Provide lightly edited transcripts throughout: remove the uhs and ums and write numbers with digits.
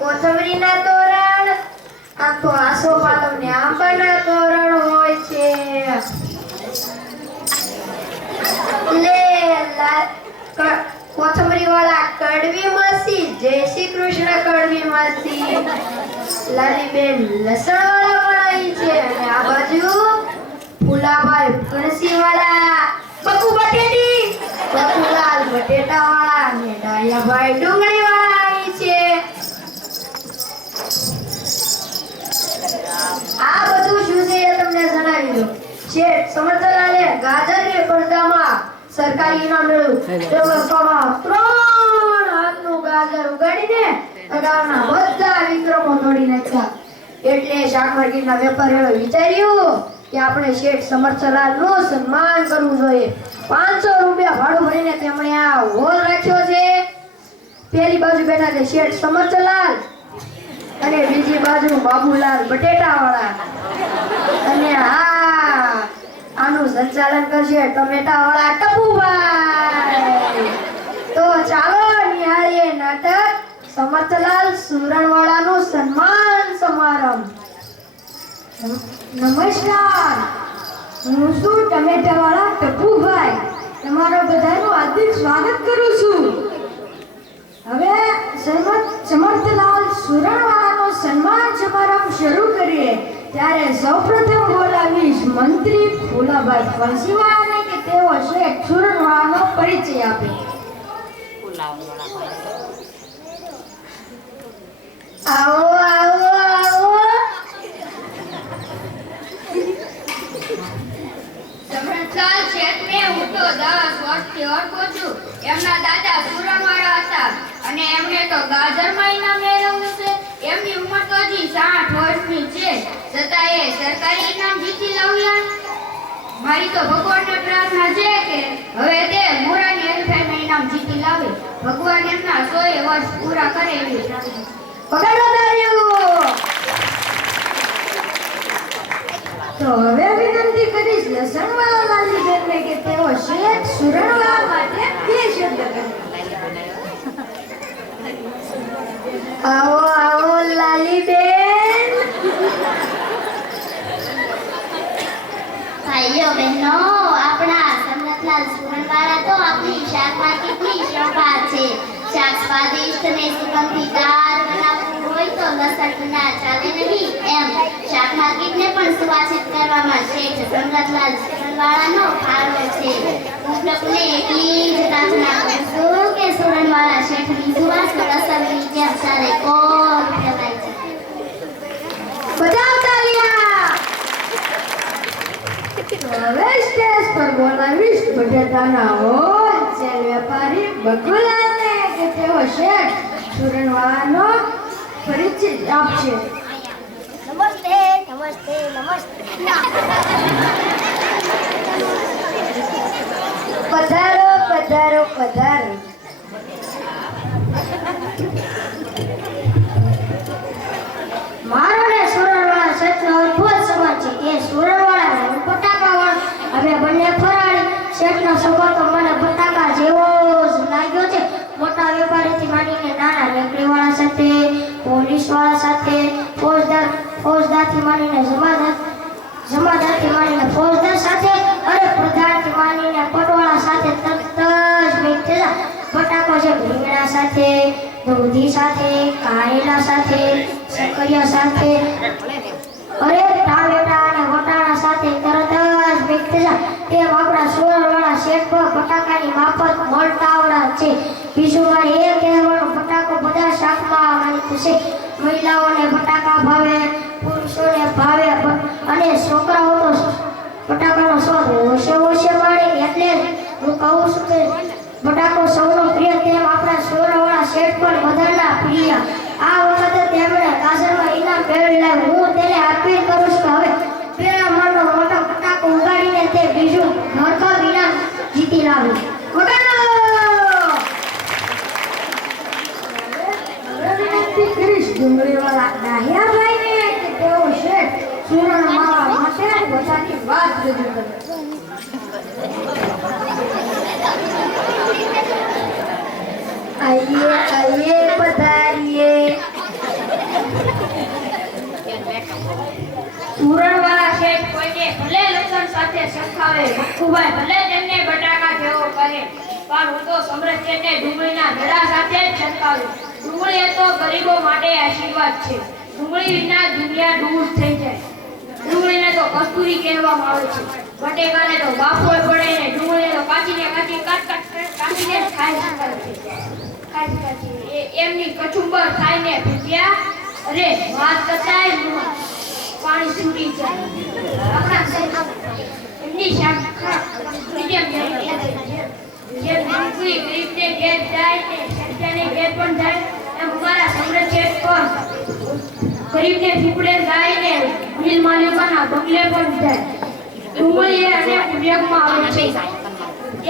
કોથમરીના તોરણ આખો આસોપાલવ ને આંબાના તોરણ હોય છે લે કોથમરી વાળા કડવી માસી જય શ્રી કૃષ્ણ કડવી માસી લાલીબેન લસણ વાળા બનાવી છે અને આ બાજુ ફુલાભાઈ ફણસી વાળા બકુ બટેટી બકુલાલ બટેટા વાળા અને ડાયાભાઈ ડુંગળી વાળા આવી છે આ બધું શું છે એ તમને જણાવી દઉં શેઠ સમર્થલાલે ગાજરને પડદામાં સરકારી ઇનામ મેળવ્યું તેમાં 3 હાથનું ગાજર ઉગાડીને અગાઉના બધા વિક્રમો તોડી નાખ્યા એટલે શાક માર્કેટના વેપારીઓએ વિચાર્યું કે આપણે શેઠ સમર્થલાલનું સન્માન કરવું જોઈએ 500 રૂપિયા ભાડું ભરીને તેમણે આ હોલ રાખ્યો છે પેલી બાજુ બેઠા છે શેઠ સમર્થલાલ અને બીજી બાજુ બાબુલાલ બટેટા વાળા અને આનું સંચાલન કરશે ટમેટા વાળા ટપુભાઈ તો ચાલો નિહાળીએ નાટક સમર્થલાલ સુરણવાળાનું સન્માન સમારંભ નમસ્કાર હું છું ટમેટા વાળા ટપુભાઈ તમારા બધાનું હાર્દિક સ્વાગત કરું છું હવે સમર્થલાલ સુરણવાળાનો સન્માન સમારંભ શરૂ કરીએ ત્યારે સૌપ્રથમ બોલાવીશ મંત્રી ફુલાભાઈ ફણસીવાળાને કે તેઓ શેઠ સુરણવાળાનો પરિચય આપે આવો આવો આવો સમર્થલાલ શેઠને હું તો 10 વર્ષથી ઓળખું છું એમના દાદા સુરણવાળા હતા અને એમને તો ગાજરમાં ઇનામ મેળવ્યું છે એમની ઉંમર તો હજી 60 વર્ષની છે છતાં એ સરકારી ઇનામ જીતી લાવ્યા મારી તો ભગવાનને પ્રાર્થના છે કે હવે તે મોરાની હરીફાઈમાં ઇનામ જીતી લાવે ભગવાન એમના 100 વર્ષ પૂરા કરે એવી પકડો તાળીઓ તો હવે વિનંતી કરીશ લસણવાળા લાલીબેનને કે તેઓ શેઠ સુરણવાળા માટે 2 શબ્દ કહે આવો આવો લાલીબેન ભાઈઓ બહેનો આપણા સમર્થલાલ સુરણવાળા તો આપણી શાક માર્કેટની શોભા છે શાક સ્વાદિષ્ટ ને સુગંધીદાર બનાવવું હોય તો લસણ વિના ચાલે નહીં એમ શાક માર્કેટને પણ સુવાસિત કરવામાં શેઠ સમર્થલાલ સુરણવાળાનો ફાળો છે હું પ્રભુને એટલી જ પ્રાર્થના કરું છું કે સુરણવાળા શેઠની સુવાસ લસણની જેમ ચારે કોર ફેલાય છે બજાવ તાળીયા હવે સ્ટેજ પર બોલાવીશ બટેટાના હોલસેલ વેપારી બકુલાલને કે તેઓ શેઠ સુરણવાળાનો પરિચય આપશે નમસ્તે નમસ્તે નમસ્તે પધારો પધારો પધારો મારો ને સુરણવાળા શેઠનો અદ્ભુત સંબંધ છે એ સુરણવાળા બટાકાવાળા અમે બંને ફરાળી શેઠનો સંબંધ તો મને બટાકા જેવો જ લાગ્યો છે મોટા વેપારીથી માંડીને નાના રેકડીવાળા સાથે પોલીસવાળા સાથે ફોજદારથી માંડીને જમાદારથી માંડીને ફોજદાર સાથે અને પ્રધાનથી માંડીને પટવાળા સાથે તરત જ મેં થયેલા બટાકો છે ભીંગડા સાથે દૂધી સાથે કારેલા સાથે સકરિયા સાથે અરે ટામેટા અને વટાણા સાથે તરત જ મેં થયેલા તેમ આપણા સુરણવાળા શેઠ પર બટાકાની માફક મળતાવડા છે બીજું મારે એ કહેવાનું બટાકો બધા શાકમાં માનીતું છે મહિલાઓને બટાકા ભાવે પુરુષોને ભાવે અને છોકરાઓ તો બટાકાનો સ્વાદ ઓછે માણે એટલે હું કહું છું કે બટાકો સૌનો પ્રિય તેમ આપણા સુરણવાળા શેઠ પણ બધાના પ્રિય આ વખતે તેમણે ગાજરમાં ઇનામ મેળવેલા હું તેને અપીલ કરું છું કે હવે 2 મણનો મોટો બટાકો ઉગાડીને તે બીજું ભરખમ ઇનામ જીતી લાવે ડુંગળીવાળા ડાહ્યાભાઈને કે તેઓ શેઠ સુરણવાળા પોતાની વાત રજૂ કરે. આઈએ આઈએ પધારીએ. સુરણવાળા શેઠ કોઈને ભલે લસણ સાથે સરખાવે, મક્ખુભાઈ ભલે તેમને બટાકા જેવો કરે, પણ હું તો સમરથ શેઠને ડુંગળીના દડા સાથે જ સરખાવું. ડુંગળી એ તો ગરીબો માટે આશીર્વાદ છે. ડુંગળી વિના દુનિયા દૂર થઈ જાય. ડુંગળીને તો કસ્તુરી કહેવામાં આવે છે. બટેકાને તો બાફોય પડે ને ડુંગળીને તો કાચીને કાચીને ખાઈ શકાય છે. એમની કચુંબર ખાઈને ભૂખ્યા, અરે વાત કરતાંય પાણી છૂટી જાય. આપણા એમની શાખા જેમ ડુંગળી ગરીબને ઘેર જાય ને સત્યાને ઘેર પણ જાય, એમ અમારા સમરથ શેઠ પણ ગરીબને પીપળે જાય ને મિલ માલિકોના બંગલે પણ જાય. ડુંગળી એ અનેક ઉપયોગમાં આવે છે.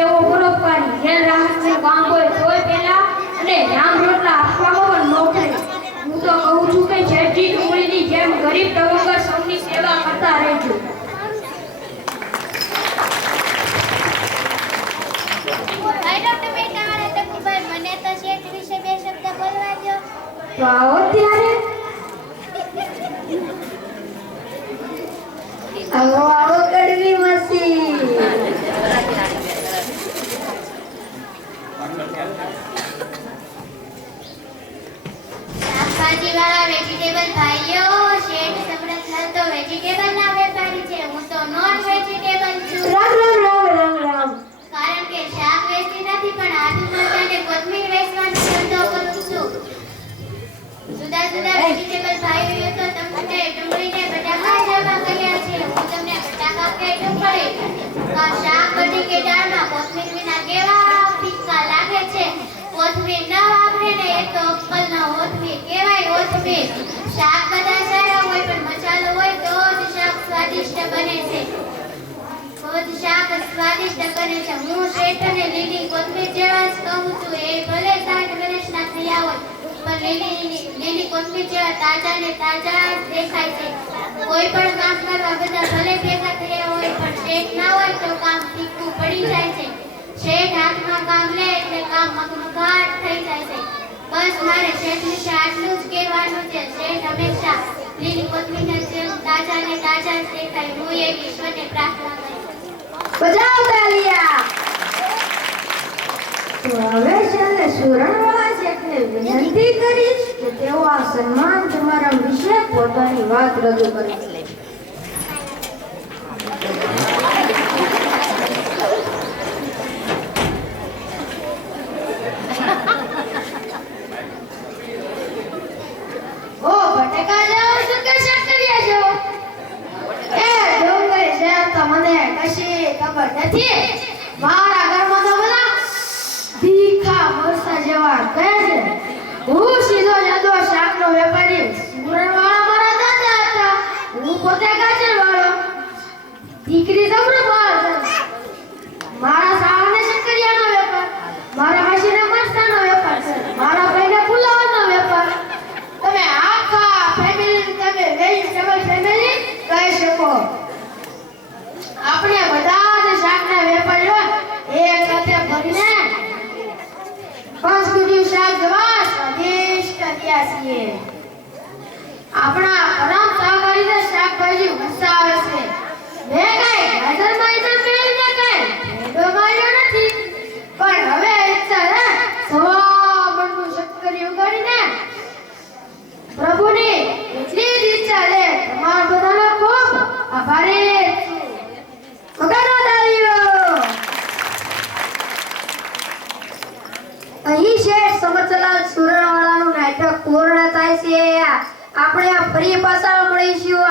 એવો પરોપકારી જેલ રાહતનું કામ હોય તોય પહેલા અને રામ રોટલા આપવામાં પણ ન થાય. હું તો કહું છું કે શેઠજી ડુંગળીની જેમ ગરીબ તવંગર સૌની સેવા કરતા રહેજો. મને તો શેઠ વિશે બે શબ્દ બોલવા દો. તો આવો ત્યારે. આવો આવો કડવી મસી. શાકભાજી વાળા વેજીટેબલ ભાઈઓ, શેઠ સમરથલાલ તો વેજીટેબલ ના વેપારી છે, હું તો નોન વેજીટેબલ છું. રામ રામ રામ રામ રામ. કારણ કે શાક વેચતી નથી પણ આદુ મરચાં અને કોથમીર વેચવાનો ધંધો કરું છું. જુદા જુદા વેજીટેબલ ભાઈઓ તો તમને ડુંગળીને બટાકા જેવા કહ્યા છે, હું તમને બટાકા કે ડુંગળી શાક બધી કે દાળમાં કોથમીર વિના કેવા ફિક્કા લાગે છે. કોથમીર ન વાપરે ને એ તો અક્કલનો હોથવીર કહેવાય. હોથવીર શાક બધા સારા હોય પણ મસાલો હોય તો જ શાક સ્વાદિષ્ટ બને છે. શાક સ્વાદિષ્ટ બને છે. હું શેઠ અને લીલી કોથમીર જેવા જ કહું છું. એ ભલે 60 વર્ષના થયા હોય પણ લીલી કોથમીર જેવા તાજા ને તાજા જ દેખાય છે. કોઈ પણ કામ કરવા બધા ભલે ભેગા થયા હોય પણ શેઠ ના હોય તો કામ ફીકું પડી જાય છે. શેઠ હાથમાં કામ લે એટલે કામ મગમગાટ થઈ જાય છે. બસ મારે શેઠ વિશે આટલું જ કહેવાનું છે. શેઠ હંમેશા લીલી કોથમીરના જેમ તાજા ને તાજા જ દેખાય. હું એક ઈશ્વરને પ્રાર્થના કરું. બજાવ તાલિયા. તો હવે છેલ્લે સુરણવાળા શેઠને વિનંતી કરીશ કે તેઓ આ સન્માન સમારંભ વિશે પોતાની વાત રજૂ કરે. ઓ બટાકા જાવ શું કે શેઠ કર્યા છો? એ ડુંગળી શેઠ તો મને કશી ખબર નથી. મારા ઘરમાં તો બધા તીખા મરચાં જેવા કહે છે. હું સીધો જાદો શાકનો વેપારી. સુરણવાળા મારા દાદા હતા, હું પોતે ગાજરવાળો. દીકરી જમરૂવાળો છે. મારા સાવને શક્કરિયાનો વેપાર, મારા માસીને મરચાંનો વેપાર છે, મારા ભાઈને પુલાવનો વેપાર. તમે આખા ફેમિલી તમે વેજીટેબલ ફેમિલી કહી શકો. આપણે બધા જ શાકના વેપારીઓ એક સાથે ભરીને પંચકુટી શાક જેવા સ્વાદિષ્ટ રહ્યા છીએ. આપણા પરમ સહકારીને શાકભાજી ગુસ્સા આવે છે. મેં કઈ ગાજરમાં ઇનામ મેળવીને કઈ ભેડો માર્યો નથી, પણ હવે ઈચ્છા છે સવા મણનું શક્કરિયું કરીને પ્રભુની એટલી જ ઈચ્છા છે. તમારા બધાનો ખૂબ આભારી છું. વગાડો તાળીઓ. અહીં શેઠ સમરથલાલ સુરણવાળાનું નાટક પૂર્ણ થાય છે. આપણે ફરી પાછા મળીશું